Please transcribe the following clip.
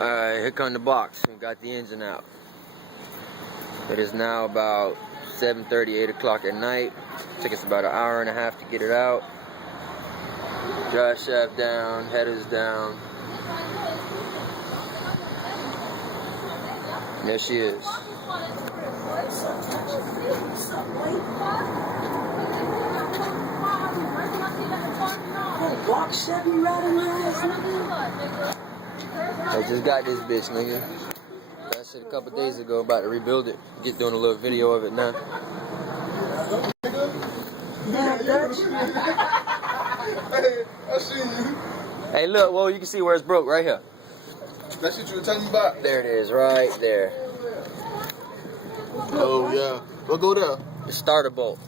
Alright, here come the box. We got the engine out. It is now about 7:30, 8 o'clock at night. Took us about an hour and a half to get it out. Drive shaft down, headers down. And there she is. Chevy riding my ass, I just got this bitch, nigga. That shit a couple days ago, about to rebuild it. Doing a little video of it now. Hey, I see you. Hey, look, well, you can see where it's broke right here. That shit you were telling me about? There it is, right there. Oh, yeah. We'll go there. The starter bolt.